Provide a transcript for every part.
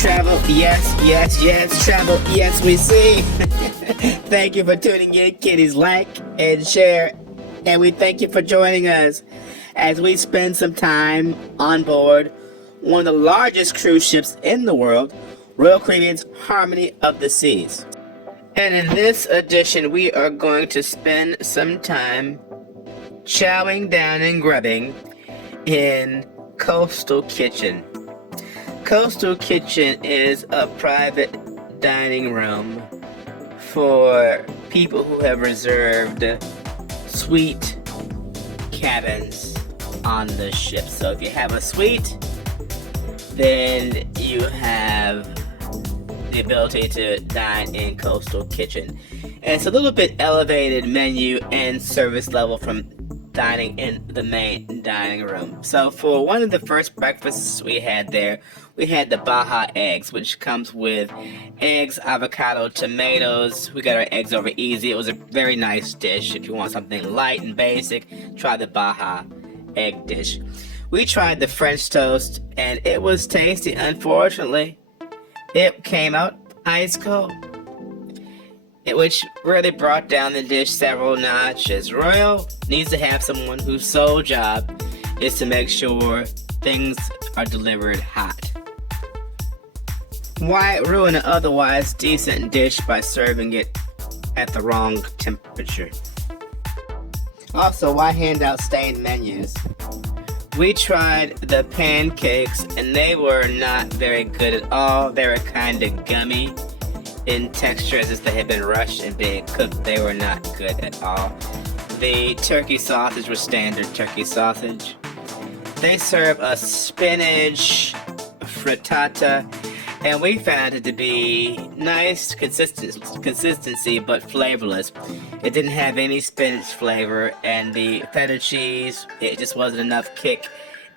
Travel, yes, travel, yes, we see. Thank you for tuning in, kiddies. Like and share, and we thank you for joining us as we spend some time on board one of the largest cruise ships in the world, Royal Caribbean's Harmony of the Seas. And in this edition, we are going to spend some time chowing down and grubbing in Coastal Kitchen. Coastal Kitchen is a private dining room for people who have reserved suite cabins on the ship. So if you have a suite, then you have the ability to dine in Coastal Kitchen. And it's a little bit elevated menu and service level from dining in the main dining room. So for one of the first breakfasts we had there, we had the Baja eggs, which comes with eggs, avocado, tomatoes. We got our eggs over easy. It was a very nice dish. If you want something light and basic, try the Baja egg dish. We tried the French toast, and it was tasty. Unfortunately, it came out ice cold, which really brought down the dish several notches. Royal needs to have someone whose sole job is to make sure things are delivered hot. Why ruin an otherwise decent dish by serving it at the wrong temperature? Also, why hand out stained menus? We tried the pancakes and they were not very good at all. They were kind of gummy in texture as if they had been rushed and being cooked. They were not good at all. The turkey sausage was standard turkey sausage. They serve a spinach frittata, and we found it to be nice consistency but flavorless. It didn't have any spinach flavor, and the feta cheese, it just wasn't enough kick.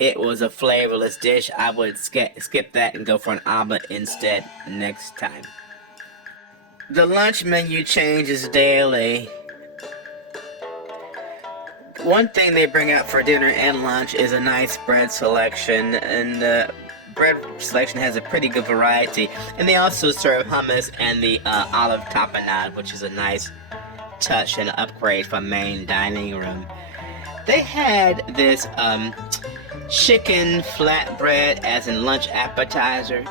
It was a flavorless dish. I would skip that and go for an omelet instead next time. The lunch menu changes daily. One thing they bring out for dinner and lunch is a nice bread selection, and the bread selection has a pretty good variety. And they also serve hummus and the olive tapenade, which is a nice touch and upgrade from main dining room. They had this chicken flatbread as a lunch appetizer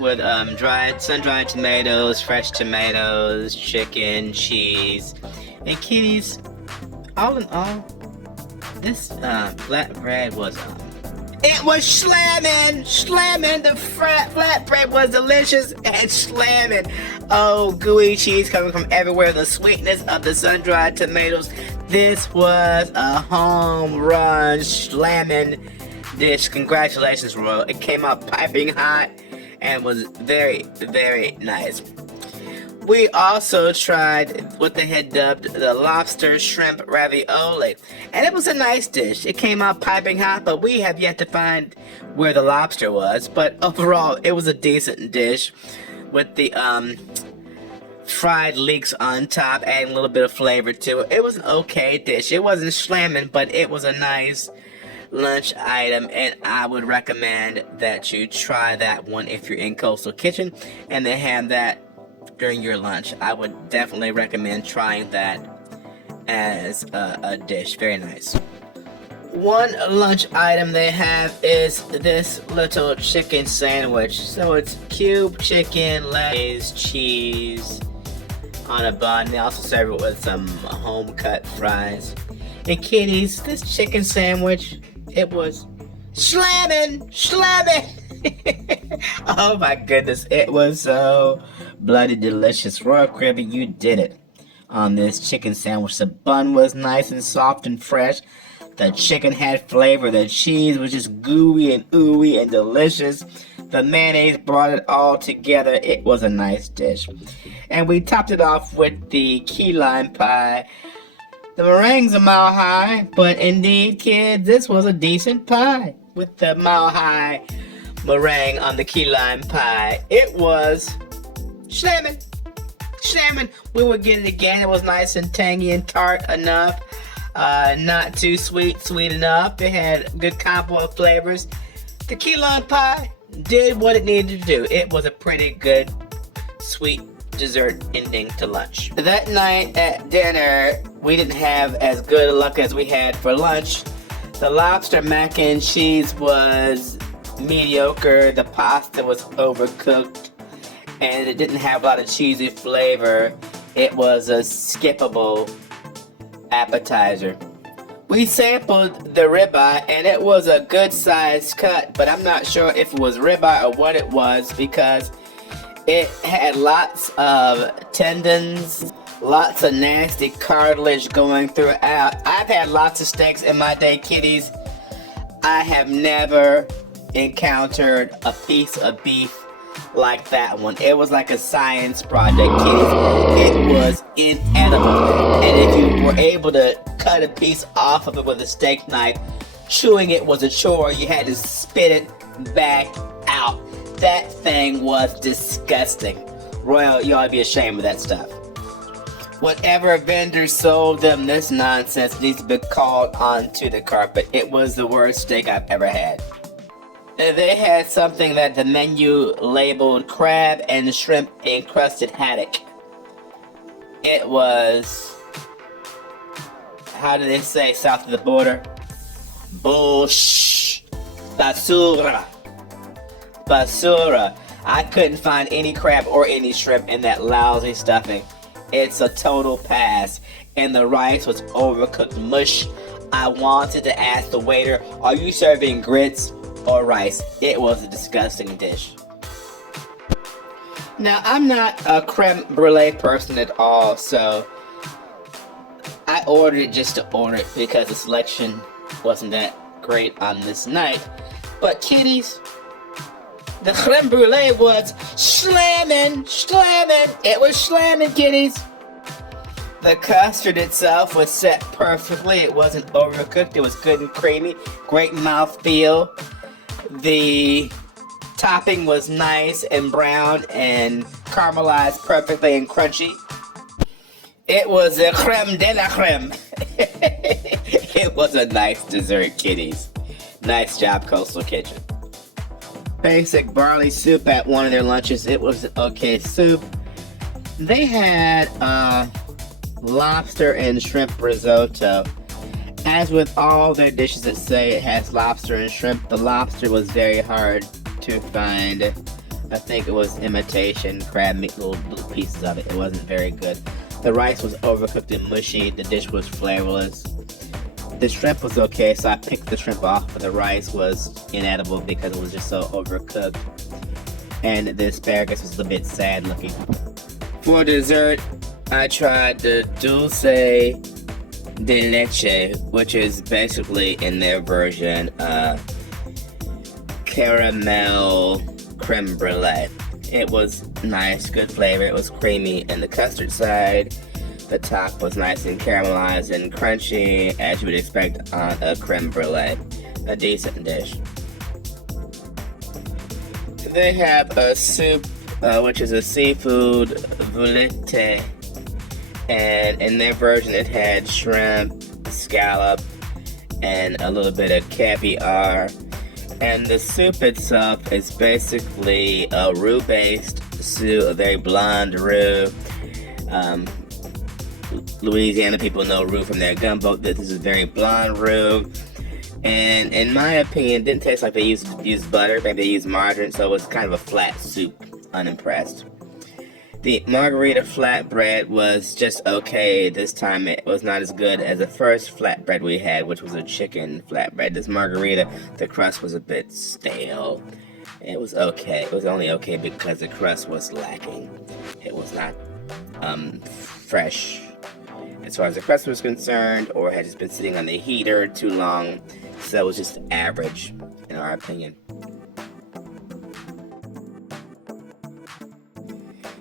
with sun-dried tomatoes, fresh tomatoes, chicken, cheese, and kitties. All in all, this flatbread was it was slamming. The flatbread was delicious and slamming. Oh, gooey cheese coming from everywhere. The sweetness of the sun-dried tomatoes. This was a home run slamming dish. Congratulations, Royal. It came out piping hot and was very, very nice. We also tried what they had dubbed the lobster shrimp ravioli, and it was a nice dish. It came out piping hot, but we have yet to find where the lobster was. But overall, it was a decent dish with the fried leeks on top, adding a little bit of flavor to it. It was an okay dish. It wasn't slamming, but it was a nice lunch item, and I would recommend that you try that one if you're in Coastal Kitchen and they have that during your lunch. I would definitely recommend trying that as a dish. Very nice. One lunch item they have is this little chicken sandwich. So it's cube chicken, lettuce, cheese on a bun. They also serve it with some home cut fries. And kiddies, this chicken sandwich, it was slamming. Oh my goodness, it was so bloody delicious. Royal Caribbean, you did it on this chicken sandwich. The bun was nice and soft and fresh. The chicken had flavor. The cheese was just gooey and ooey and delicious. The mayonnaise brought it all together. It was a nice dish. And we topped it off with the key lime pie. The meringue's a mile high, but indeed, kids, this was a decent pie with the mile high meringue on the key lime pie. It was slamming. We would get it again. It was nice and tangy and tart enough. Not too sweet enough. It had good combo of flavors. The key lime pie did what it needed to do. It was a pretty good, sweet dessert ending to lunch. That night at dinner, we didn't have as good luck as we had for lunch. The lobster mac and cheese was mediocre, the pasta was overcooked, and it didn't have a lot of cheesy flavor. It was a skippable appetizer. We sampled the ribeye, and it was a good sized cut, but I'm not sure if it was ribeye or what it was because it had lots of tendons, lots of nasty cartilage going throughout. I've had lots of steaks in my day, kiddies. I have never encountered a piece of beef like that one. It was like a science project, kiddies. It was inedible. And if you were able to cut a piece off of it with a steak knife, chewing it was a chore. You had to spit it back out. That thing was disgusting. Royal, you ought to be ashamed of that stuff. Whatever vendor sold them this nonsense needs to be called onto the carpet. It was the worst steak I've ever had. They had something that the menu labeled crab and shrimp encrusted haddock. It was, how do they say south of the border? Basura. Basura. I couldn't find any crab or any shrimp in that lousy stuffing. It's a total pass. And the rice was overcooked mush. I wanted to ask the waiter, are you serving grits or rice? It was a disgusting dish. Now, I'm not a creme brulee person at all, so I ordered it just to order it because the selection wasn't that great on this night. But kiddies, the creme brulee was slamming. It was slamming, kiddies. The custard itself was set perfectly. It wasn't overcooked. It was good and creamy. Great mouthfeel. The topping was nice and brown and caramelized perfectly and crunchy. It was a creme de la creme. It was a nice dessert, kiddies. Nice job, Coastal Kitchen. Basic barley soup at one of their lunches. It was okay soup. They had lobster and shrimp risotto. As with all their dishes that say it has lobster and shrimp, the lobster was very hard to find. I think it was imitation crab meat, little pieces of it. It wasn't very good. The rice was overcooked and mushy. The dish was flavorless. The shrimp was okay, so I picked the shrimp off, but the rice was inedible because it was just so overcooked. And the asparagus was a bit sad looking. For dessert, I tried the dulce de leche, which is basically in their version caramel creme brulee. It was nice, good flavor. It was creamy, and the custard side, the top was nice and caramelized and crunchy, as you would expect on a creme brulee. A decent dish. They have a soup, which is a seafood velouté, and in their version it had shrimp, scallop, and a little bit of caviar. And the soup itself is basically a roux-based soup, a very blonde roux. Louisiana people know roux from their gumbo. This is a very blonde roux. And in my opinion, it didn't taste like they used butter. Maybe they used margarine, so it was kind of a flat soup. Unimpressed. The margarita flatbread was just okay. This time it was not as good as the first flatbread we had, which was a chicken flatbread. This margarita, the crust was a bit stale. It was okay. It was only okay because the crust was lacking. It was not fresh as far as the crust was concerned, or had just been sitting on the heater too long. So it was just average, in our opinion.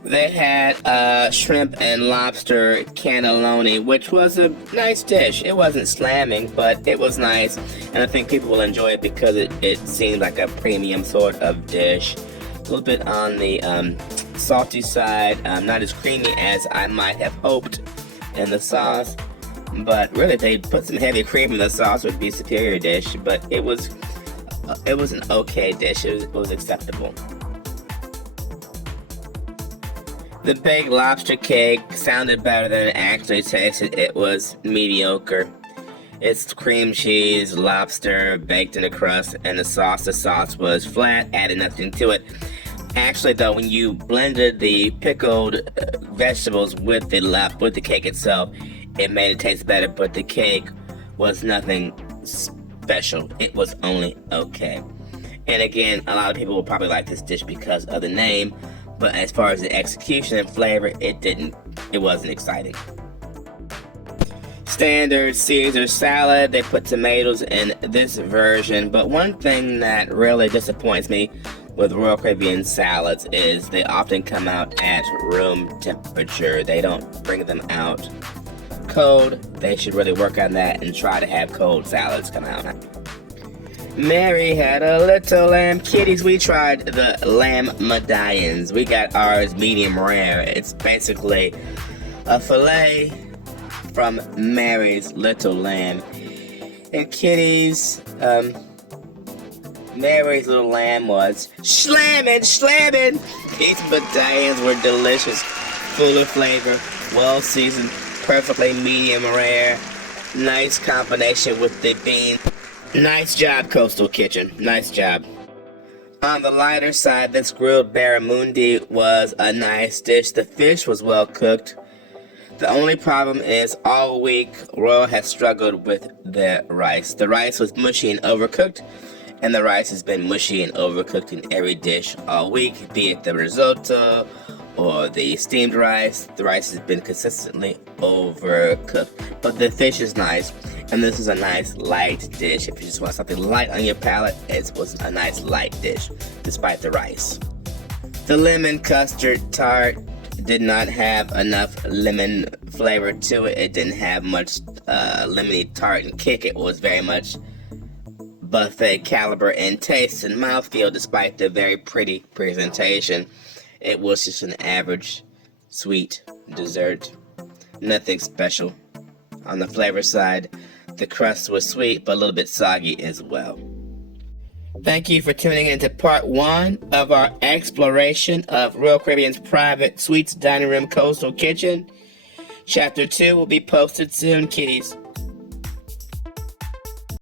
They had shrimp and lobster cannelloni, which was a nice dish. It wasn't slamming, but it was nice, and I think people will enjoy it because it seemed like a premium sort of dish. A little bit on the salty side, not as creamy as I might have hoped in the sauce, but really if they put some heavy cream in the sauce, it would be a superior dish. But it was an okay dish. It was acceptable. The baked lobster cake sounded better than it actually tasted. It was mediocre. It's cream cheese, lobster, baked in a crust, and the sauce. The sauce was flat, added nothing to it. Actually, though, when you blended the pickled vegetables with the cake itself, it made it taste better. But the cake was nothing special. It was only okay. And again, a lot of people will probably like this dish because of the name. But as far as the execution and flavor, it wasn't exciting. Standard Caesar salad, they put tomatoes in this version. But one thing that really disappoints me with Royal Caribbean salads is they often come out at room temperature. They don't bring them out cold. They should really work on that and try to have cold salads come out. Mary had a little lamb. Kitties, we tried the lamb medallions. We got ours medium rare. It's basically a fillet from Mary's little lamb. And kitties, Mary's little lamb was slamming. These medallions were delicious, full of flavor, well seasoned, perfectly medium rare. Nice combination with the beans. Nice job, Coastal Kitchen. Nice job. On the lighter side, this grilled barramundi was a nice dish. The fish was well cooked. The only problem is all week, Royal has struggled with the rice. The rice was mushy and overcooked, and the rice has been mushy and overcooked in every dish all week, be it the risotto or the steamed rice. The rice has been consistently overcooked. But the fish is nice, and this is a nice light dish. If you just want something light on your palate, it was a nice light dish, despite the rice. The lemon custard tart did not have enough lemon flavor to it. It didn't have much lemony tart and kick. It was very much buffet caliber in taste and mouthfeel, despite the very pretty presentation. It was just an average sweet dessert. Nothing special. On the flavor side, the crust was sweet, but a little bit soggy as well. Thank you for tuning into part 1 of our exploration of Royal Caribbean's private suites dining room coastal kitchen. Chapter 2 will be posted soon, kitties.